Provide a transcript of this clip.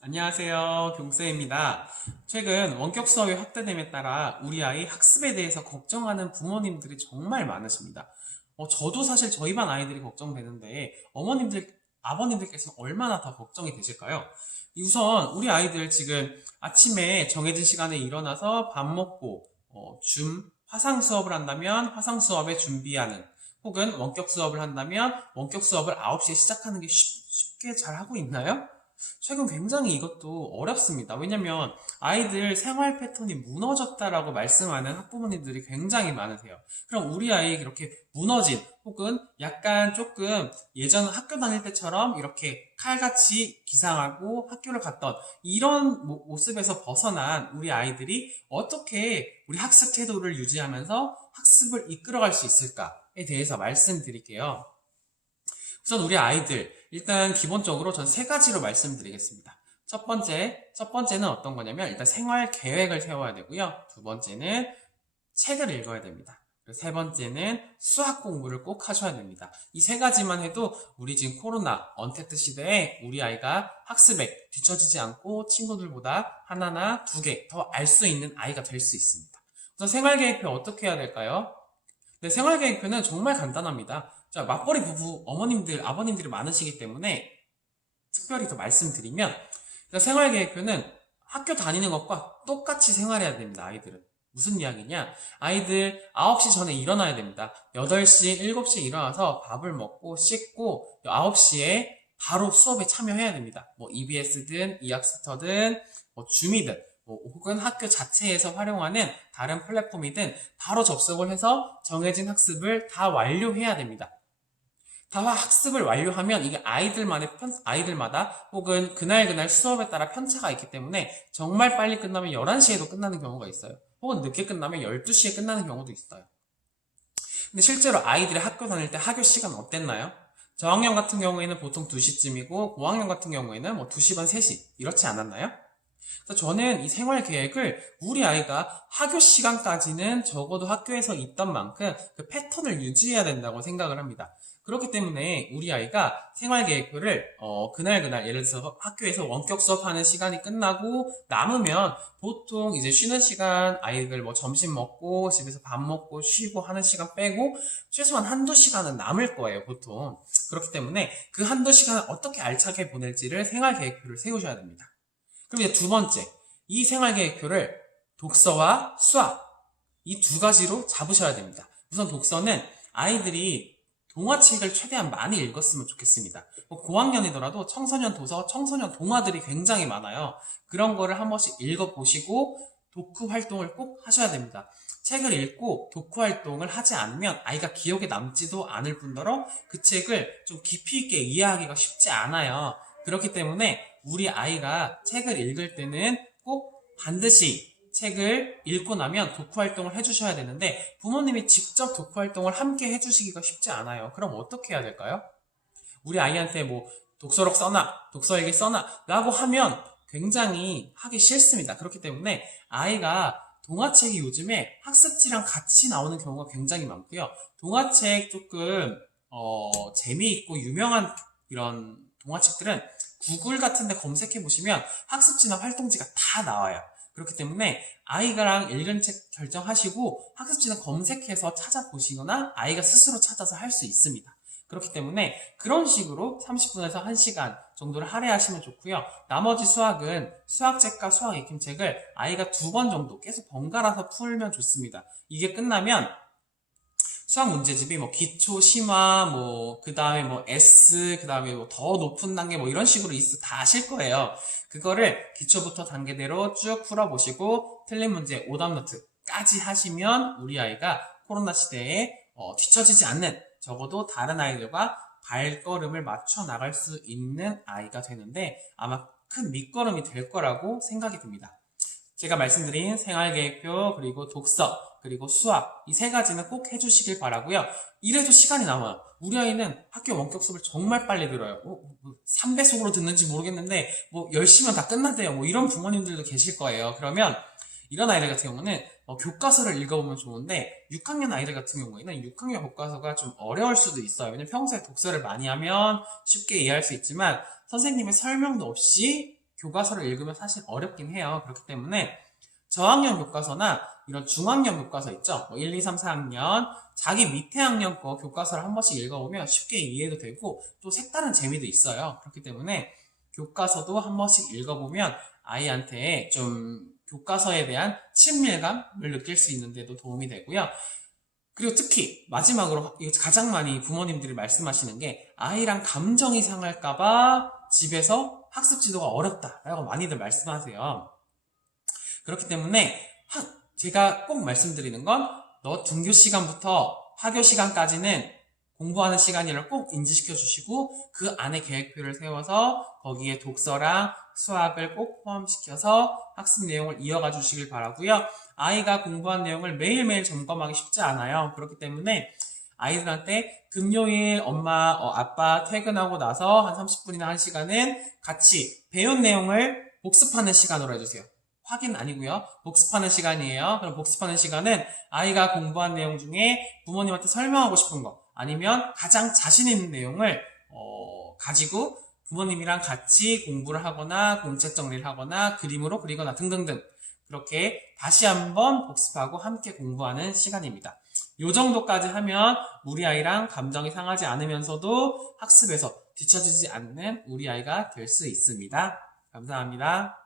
안녕하세요. 경쌤입니다. 최근 원격 수업이 확대됨에 따라 우리 아이 학습에 대해서 걱정하는 부모님들이 정말 많으십니다. 저도 사실 저희 반 아이들이 걱정되는데 아버님들께서는 얼마나 더 걱정이 되실까요? 우선 우리 아이들 지금 아침에 정해진 시간에 일어나서 밥 먹고 화상 수업을 한다면 화상 수업에 준비하는 혹은 원격 수업을 한다면 원격 수업을 9시에 시작하는 게 쉽게 잘 하고 있나요? 최근 굉장히 이것도 어렵습니다. 왜냐면 아이들 생활 패턴이 무너졌다라고 말씀하는 학부모님들이 굉장히 많으세요. 그럼 우리 아이 이렇게 무너진 혹은 약간 조금 예전 학교 다닐 때처럼 이렇게 칼같이 기상하고 학교를 갔던 이런 모습에서 벗어난 우리 아이들이 어떻게 우리 학습 태도를 유지하면서 학습을 이끌어갈 수 있을까에 대해서 말씀드릴게요. 우선 우리 아이들 일단 기본적으로 전 세 가지로 말씀드리겠습니다. 첫 번째는 어떤 거냐면 일단 생활 계획을 세워야 되고요. 두 번째는 책을 읽어야 됩니다. 그리고 세 번째는 수학 공부를 꼭 하셔야 됩니다. 이 세 가지만 해도 우리 지금 코로나 언택트 시대에 우리 아이가 학습에 뒤처지지 않고 친구들보다 하나나 두 개 더 알 수 있는 아이가 될 수 있습니다. 우선 생활 계획표 어떻게 해야 될까요? 네, 생활 계획표는 정말 간단합니다. 자, 맞벌이 부부, 어머님들, 아버님들이 많으시기 때문에 특별히 더 말씀드리면, 일단 생활 계획표는 학교 다니는 것과 똑같이 생활해야 됩니다, 아이들은. 무슨 이야기냐? 아이들 9시 전에 일어나야 됩니다. 8시, 7시에 일어나서 밥을 먹고 씻고 9시에 바로 수업에 참여해야 됩니다. 뭐 EBS든 이학스터든 뭐 줌이든 혹은 학교 자체에서 활용하는 다른 플랫폼이든 바로 접속을 해서 정해진 학습을 다 완료해야 됩니다. 다 학습을 완료하면 이게 아이들마다 혹은 그날 수업에 따라 편차가 있기 때문에 정말 빨리 끝나면 11시에도 끝나는 경우가 있어요. 혹은 늦게 끝나면 12시에 끝나는 경우도 있어요. 근데 실제로 아이들이 학교 다닐 때 학교 시간 어땠나요? 저학년 같은 경우에는 보통 2시쯤이고 고학년 같은 경우에는 뭐 2시 반, 3시 이렇지 않았나요? 그래서 저는 이 생활 계획을 우리 아이가 학교 시간까지는 적어도 학교에서 있던 만큼 그 패턴을 유지해야 된다고 생각을 합니다. 그렇기 때문에 우리 아이가 생활 계획표를 그날 예를 들어서 학교에서 원격 수업하는 시간이 끝나고 남으면 보통 이제 쉬는 시간 아이들 뭐 점심 먹고 집에서 밥 먹고 쉬고 하는 시간 빼고 최소한 한두 시간은 남을 거예요, 보통. 그렇기 때문에 그 한두 시간을 어떻게 알차게 보낼지를 생활 계획표를 세우셔야 됩니다. 그럼 이제 두 번째, 이 생활계획표를 독서와 수학, 이 두 가지로 잡으셔야 됩니다. 우선 독서는 아이들이 동화책을 최대한 많이 읽었으면 좋겠습니다. 뭐 고학년이더라도 청소년 도서, 청소년 동화들이 굉장히 많아요. 그런 거를 한 번씩 읽어보시고 독후 활동을 꼭 하셔야 됩니다. 책을 읽고 독후 활동을 하지 않으면 아이가 기억에 남지도 않을 뿐더러 그 책을 좀 깊이 있게 이해하기가 쉽지 않아요. 그렇기 때문에 우리 아이가 책을 읽을 때는 꼭 반드시 책을 읽고 나면 독후 활동을 해주셔야 되는데 부모님이 직접 독후 활동을 함께 해주시기가 쉽지 않아요. 그럼 어떻게 해야 될까요? 우리 아이한테 뭐 독서록 써놔, 독서일기 써놔 라고 하면 굉장히 하기 싫습니다. 그렇기 때문에 아이가 동화책이 요즘에 학습지랑 같이 나오는 경우가 굉장히 많고요. 동화책 조금 재미있고 유명한 이런 동화책들은 구글 같은 데 검색해 보시면 학습지나 활동지가 다 나와요. 그렇기 때문에 아이가랑 읽은 책 결정하시고 학습지는 검색해서 찾아보시거나 아이가 스스로 찾아서 할 수 있습니다. 그렇기 때문에 그런 식으로 30분에서 1시간 정도를 할애하시면 좋고요. 나머지 수학은 수학책과 수학 익힘책을 아이가 2번 정도 계속 번갈아서 풀면 좋습니다. 이게 끝나면 수학 문제집이 뭐 기초, 심화, 뭐 그 다음에 뭐 S, 그 다음에 뭐 더 높은 단계 뭐 이런 식으로 다 아실 거예요. 그거를 기초부터 단계대로 쭉 풀어보시고 틀린 문제 오답 노트까지 하시면 우리 아이가 코로나 시대에 뒤처지지 않는 적어도 다른 아이들과 발걸음을 맞춰 나갈 수 있는 아이가 되는데 아마 큰 밑거름이 될 거라고 생각이 듭니다. 제가 말씀드린 생활계획표, 그리고 독서, 그리고 수학 이 세 가지는 꼭 해주시길 바라고요. 이래도 시간이 남아요. 우리 아이는 학교 원격 수업을 정말 빨리 들어요. 3배속으로 듣는지 모르겠는데 뭐 10시면 다 끝난대요. 뭐 이런 부모님들도 계실 거예요. 그러면 이런 아이들 같은 경우는 교과서를 읽어보면 좋은데 6학년 아이들 같은 경우에는 6학년 교과서가 좀 어려울 수도 있어요. 왜냐면 평소에 독서를 많이 하면 쉽게 이해할 수 있지만 선생님의 설명도 없이 교과서를 읽으면 사실 어렵긴 해요. 그렇기 때문에 저학년 교과서나 이런 중학년 교과서 있죠. 뭐 1, 2, 3, 4학년 자기 밑에 학년 거 교과서를 한 번씩 읽어보면 쉽게 이해도 되고 또 색다른 재미도 있어요. 그렇기 때문에 교과서도 한 번씩 읽어보면 아이한테 좀 교과서에 대한 친밀감을 느낄 수 있는데도 도움이 되고요. 그리고 특히 마지막으로 이거 가장 많이 부모님들이 말씀하시는 게 아이랑 감정이 상할까봐 집에서 학습 지도가 어렵다라고 많이들 말씀하세요. 그렇기 때문에 제가 꼭 말씀드리는 건 너 등교 시간부터 하교 시간까지는 공부하는 시간이라고 꼭 인지시켜 주시고 그 안에 계획표를 세워서 거기에 독서랑 수학을 꼭 포함시켜서 학습 내용을 이어가 주시길 바라고요. 아이가 공부한 내용을 매일매일 점검하기 쉽지 않아요. 그렇기 때문에 아이들한테 금요일 엄마, 아빠 퇴근하고 나서 한 30분이나 1시간은 같이 배운 내용을 복습하는 시간으로 해주세요. 확인 아니고요. 복습하는 시간이에요. 그럼 복습하는 시간은 아이가 공부한 내용 중에 부모님한테 설명하고 싶은 거 아니면 가장 자신 있는 내용을 가지고 부모님이랑 같이 공부를 하거나 공책 정리를 하거나 그림으로 그리거나 등등등 그렇게 다시 한번 복습하고 함께 공부하는 시간입니다. 요 정도까지 하면 우리 아이랑 감정이 상하지 않으면서도 학습에서 뒤처지지 않는 우리 아이가 될 수 있습니다. 감사합니다.